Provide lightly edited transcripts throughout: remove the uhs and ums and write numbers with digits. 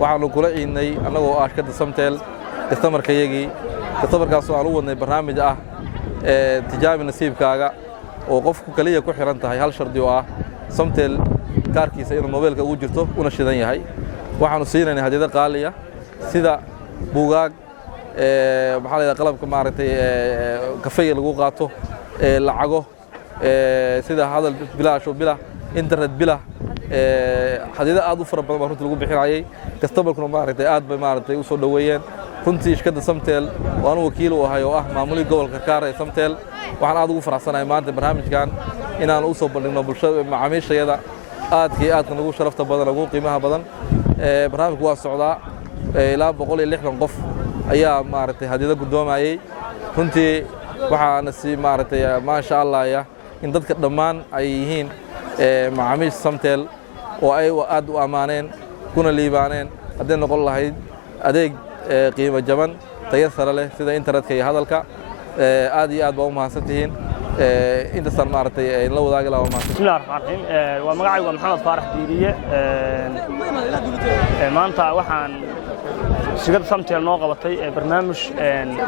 waxaanu kula ciidnay annagoo ah shirkadda Samtel customer-kayagii customer-kaasoo aan u wadnay barnaamij ah tijaabi nasiibkaaga oo qofku kaliya ku xiran tahay hal shardi oo ah Samtel kaarkiisa inuu mobilka ugu jirto una shidan yahay waxaanu siinay hadiyado qaali ah sida buugaag maxaa la yiraahdaa qalabka maaragtay kafeega lagu qaato lacago sida hadal bilaash oo bilaa internet bilaa hadiyado aad u fara badan baa runtii lagu bixinayay customer-kuna maaragtay aad bay maaragtay u soo dhaweeyeen runtii shirkadda Samtel waan wakiil u ahay oo ah maamulka gobolka Kaar ee Samtel waxaan aad ugu faraxsanahay maanta barnaamijkan inaan u soo bandhigno bulshada macaamiishayada aadkii nagu sharafta badan ugu qiimaha badan barnaamijku waa socdaa ilaa 160 qof ayaa maaragtay hadiyado gudoomayay runtii waxaana si maaragtay ma sha Allah in dadka dhammaan ay yihiin macaamiish Samtel oo ay aad u amaaneen kuna liibaaneen haddii noqon lahayd adeeg qiimo jaban tayo sare leh sida internetka iyo hadalka aad iyo aad baa u mahadsantihiin inta san maartay la wadaagi lahaa mahadsan bismillaahir rahmaanir rahiim waa magacaygu maxamed faarax diiriye maanta waxaan shirkadda Samtel noo qabatay barnaamij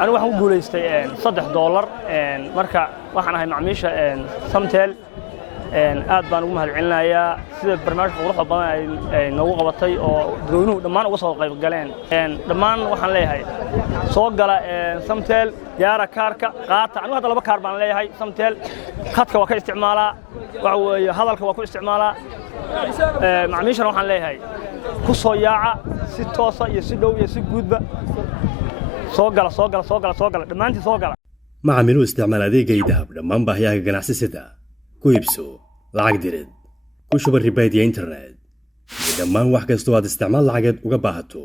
anigu waxaan u guuleystay $3 marka waxaan ahay macaamiisha Samtel aad baan ugu mahadcelinayaa sida barnaamijka quruxda badan ay noogu qabatay oo dadweynuhu dhammaan uga soo qayb galeen dhammaan waxaan leeyahay soo gala Samtel yaara kaarka qaata anigu hadda 2 kaar baan leeyahay Samtel khadka waa ka isticmaalaa waxa weeye hadalka waa ku isticmaalaa macaamiishana waxaan leeyahay ku soo yaaca si toos ah iyo si dhow iyo si guudba soo gala dhammaantii soo gala macaamilu isticmaal adeegga idahab dhammaan baahiyaha ganacsiga ku iibso lacag dirid ku shuba ribayd iyo internet dhammaan wax kasta oo aad isticmaal lacageed uga baahato